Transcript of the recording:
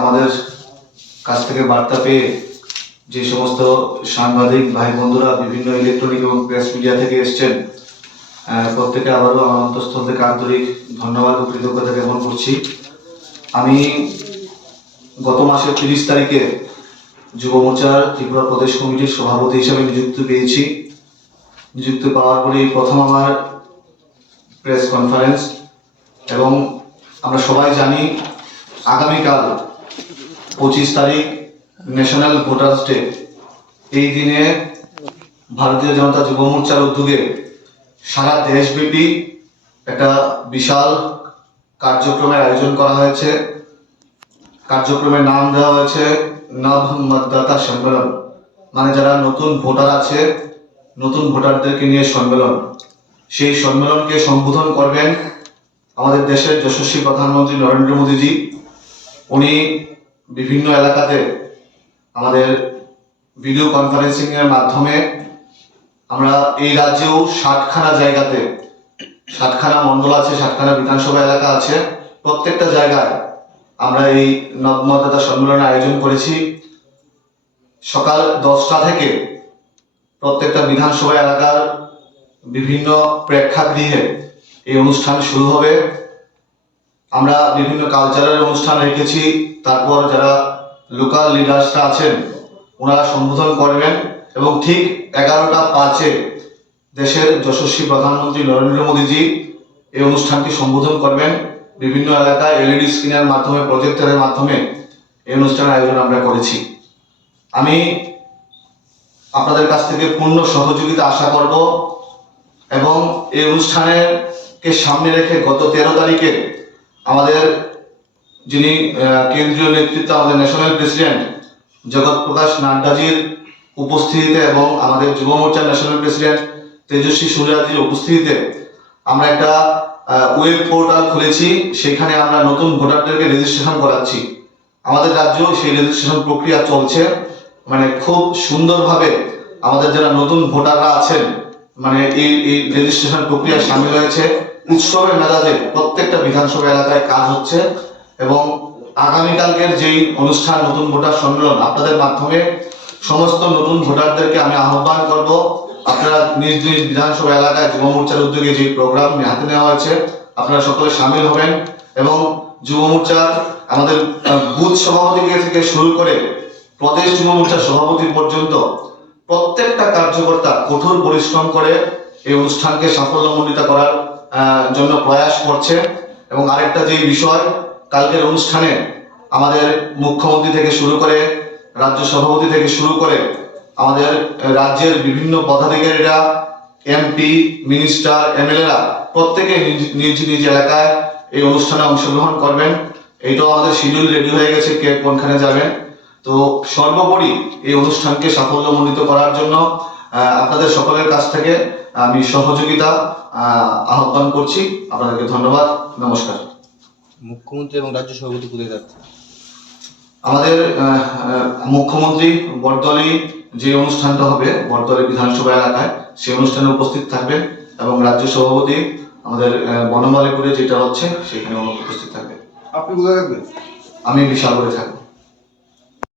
আমাদের কাছ থেকে বার্তা পেয়ে যে সমস্ত সাংবাদিক ভাই বন্ধুরা বিভিন্ন ইলেকট্রনিক এবং প্রেস মিডিয়া থেকে এসছেন, প্রত্যেকে আবারও আমার অন্তঃস্থল থেকে আন্তরিক ধন্যবাদ ও কৃতজ্ঞতা জ্ঞাপন করছি। আমি গত মাসের 30 তারিখে যুব মোর্চার ত্রিপুরা প্রদেশ কমিটির সভাপতি হিসেবে নিযুক্তি পাওয়ার পরেই প্রথম আমার প্রেস কনফারেন্স। এবং আমরা সবাই জানি আগামীকাল 25 তারিখ ন্যাশনাল ভোটার্স ডে। এই দিনে ভারতীয় জনতা যুব মোর্চার উদ্যোগে সারা দেশব্যাপী একটা বিশাল কার্যক্রমের আয়োজন করা হয়েছে। কার্যক্রমের নাম দেওয়া হয়েছে নব মতদাতা সম্মেলন, মানে যারা নতুন ভোটার আছে, নতুন ভোটারদেরকে নিয়ে সম্মেলন। সেই সম্মেলনকে সম্বোধন করবেন আমাদের দেশের যশস্বী প্রধানমন্ত্রী নরেন্দ্র মোদীজি। উনি বিভিন্ন এলাকাতে আমাদের ভিডিও কনফারেন্সিং এর মাধ্যমে, আমরা এই রাজ্যেও 60খানা জায়গাতে, 60খানা মন্ডল আছে, 60খানা বিধানসভা এলাকা আছে, প্রত্যেকটা জায়গায় আমরা এই নবমতদাতা সম্মেলনের আয়োজন করেছি। সকাল 10টা থেকে প্রত্যেকটা বিধানসভা এলাকার বিভিন্ন প্রেক্ষাগৃহে এই অনুষ্ঠান শুরু হবে। আমরা বিভিন্ন কালচারাল অনুষ্ঠান রেখেছি। তারপর যারা লোকাল লিডার্সরা আছেন ওনারা সম্বোধন করবেন এবং ঠিক 11টা 5-এ দেশের যশস্বী প্রধানমন্ত্রী নরেন্দ্র মোদীজি এই অনুষ্ঠানটি সম্বোধন করবেন। বিভিন্ন এলাকায় এলইডি স্ক্রিনের মাধ্যমে, প্রজেক্টরের মাধ্যমে এই অনুষ্ঠানের আয়োজন আমরা করেছি। আমি আপনাদের কাছ থেকে পূর্ণ সহযোগিতা আশা করব এবং এই অনুষ্ঠানকে সামনে রেখে গত 13 তারিখে আমাদের যিনি কেন্দ্রীয় নেতৃত্ব, আমাদের ন্যাশনাল প্রেসিডেন্ট জগৎ প্রকাশ নাড্ডাজির উপস্থিতিতে এবং আমাদের যুব মোর্চার ন্যাশনাল প্রেসিডেন্ট তেজস্বী সূর্যাজির উপস্থিতিতে আমরা একটা ওয়েব পোর্টাল খুলেছি। সেখানে আমরা নতুন ভোটারদেরকে রেজিস্ট্রেশন করাচ্ছি। আমাদের রাজ্যেও সেই রেজিস্ট্রেশন প্রক্রিয়া চলছে, মানে খুব সুন্দরভাবে আমাদের যারা নতুন ভোটাররা আছেন মানে এই রেজিস্ট্রেশন প্রক্রিয়ায় সামিল হয়েছে। উৎসবের মেজাজে প্রত্যেকটা বিধানসভা এলাকায় কাজ হচ্ছে এবং আগামীকালকের যেই অনুষ্ঠান নতুন ভোটার সম্মেলন, আপনাদের মাধ্যমে সমস্ত নতুন ভোটারদেরকে আমি আহ্বান করব, আপনারা নিজ নিজ বিধানসভা এলাকায় যুব মোর্চার উদ্যোগে যে প্রোগ্রাম হাতে নেওয়া হয়েছে আপনারা সকলে সামিল হবেন এবং যুব মোর্চার আমাদের বুথ সভাপতি থেকে শুরু করে প্রদেশ যুব মোর্চার সভাপতি পর্যন্ত প্রত্যেকটা কার্যকর্তা কঠোর পরিশ্রম করে এই অনুষ্ঠানকে সাফল্যমণ্ডিত করার জন্য প্রয়াস করছে। এবং আরেকটা যে বিষয়, কালকের অনুষ্ঠানে আমাদের মুখ্যমন্ত্রী থেকে শুরু করে, রাজ্য সভাপতি থেকে শুরু করে আমাদের রাজ্যের বিভিন্ন পদাধিকারীরা, এমপি, মিনিস্টার, এমএলএরা প্রত্যেকে নিজ নিজ এলাকায় এই অনুষ্ঠানে অংশগ্রহণ করবেন। এইটাও আমাদের শিডিউল রেডি হয়ে গেছে, কে কোনখানে যাবেন। তো সর্বোপরি এই অনুষ্ঠানকে সাফল্যমণ্ডিত করার জন্য আপনাদের সকলের কাছ থেকে আমি সহযোগিতা আহ্বান করছি। আপনাদেরকে ধন্যবাদ, নমস্কার। মুখ্যমন্ত্রী এবং রাজ্য সভাপতি কোথায় যাচ্ছে? আমাদের মুখ্যমন্ত্রী বটতলী যে অনুষ্ঠানটা হবে বটতলী বিধানসভা এলাকায়, সেই অনুষ্ঠানে উপস্থিত থাকবেন এবং রাজ্য সভাপতি আমাদের বনমালীপুরে যেটা হচ্ছে সেখানে উপস্থিত থাকবেন। আপনি কোথায় থাকবেন? আমি বিশালগড়ে থাকবো।